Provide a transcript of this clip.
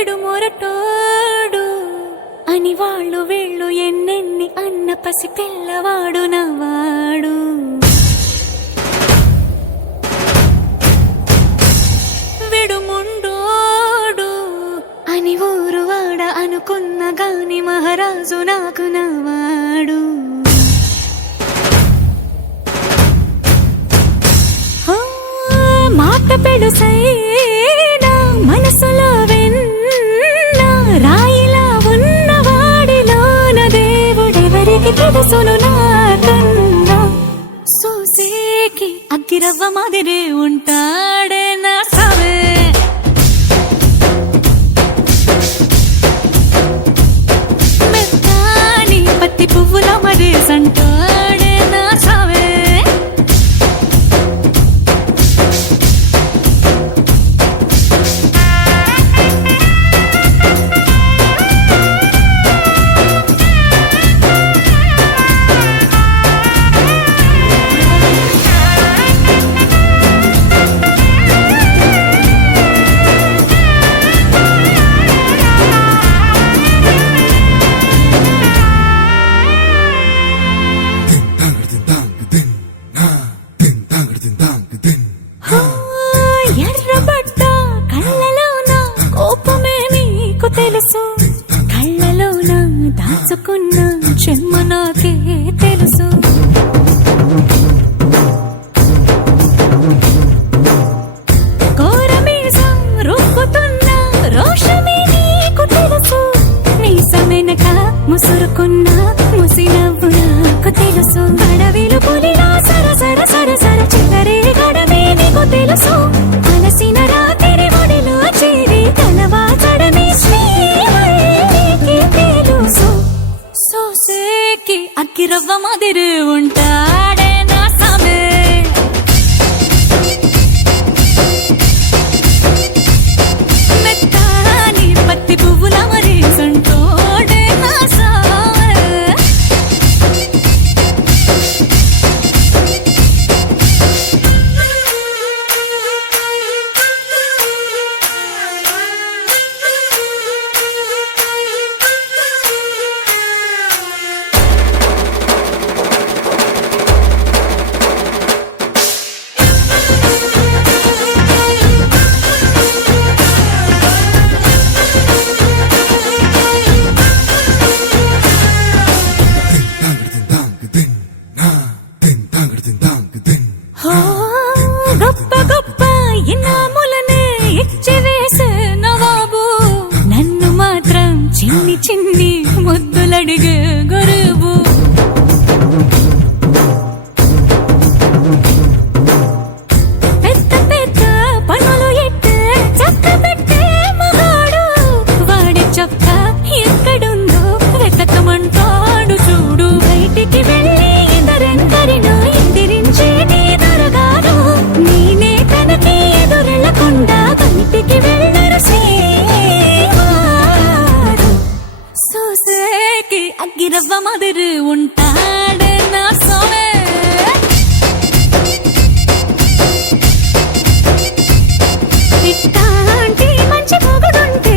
విడు మొరటోడు అని వాళ్ళు వీళ్ళు ఎన్నెన్ని అన్న పసి పిల్లవాడు నవాడు. విడు ముండోడు అని ఊరు వాడ అనుకున్న గాని మహారాజు నాకు నవాడు. మాట పెడుసైనా మనసులో వెన్న రాయిలా ఉన్నవాడిలోన దేవుడెవరికి తెలుసును నాకన్నా. సూసేకి అగ్గిరవ్వ మాదిరి ఉంటాడే నా సవే. మెత్తాని పత్తి పువ్వుల మరి సంటాడే నా సవే. ఎర్రబడ్డ కళ్ళలోన కోపమే నీకు తెలుసు, కళ్ళలోన దాచుకున్న చెమ్మ నాకే తెలుసు. కోరమీసం రుక్కుతున్న రోషమే నీకు తెలుసు, మీసమెనక ముసురుకున్న ముసినవ్వు నాకు తెలుసు. అడవిలు పులిలా సరసర సరసర చివరే గడమే నీకు తెలుసు. అలసిన రాత్రి ఒడిలో చేరి తలవాచడమే శ్రీవల్లికి తెలుసు. సోసేకి అగ్గిరవ్వ మాదిరి ఉంటాడే నా సమే. మెత్తాని పత్తి పువ్వుల మరి సంటోడే నా సమే. గొప్ప గొప్ప ఇనాములనే ఇచ్చి వేసే నవాబు, నన్ను మాత్రం చిన్ని చిన్ని ముద్దులడిగే గురువు. పెద్ద పెద్ద పనులు ఎట్టే చక్క పెట్టే మగాడు, వాడి చొక్క ఎక్కడుందో వెతకమంటాడు చూడు. బయటికి వెళ్ళి ఇద్దరెందరినో ఎదిరించేటి దొరగారు, నేనే తనకి ఎదురెళ్ళకుండా బయటికి వెళ్ళరు శ్రీవారు. సోసేకి అగ్గిరవ్వ మాదిరి ఉంటాడే నా సోమే. ఇట్టాంటి మంచి పొగుడుంటే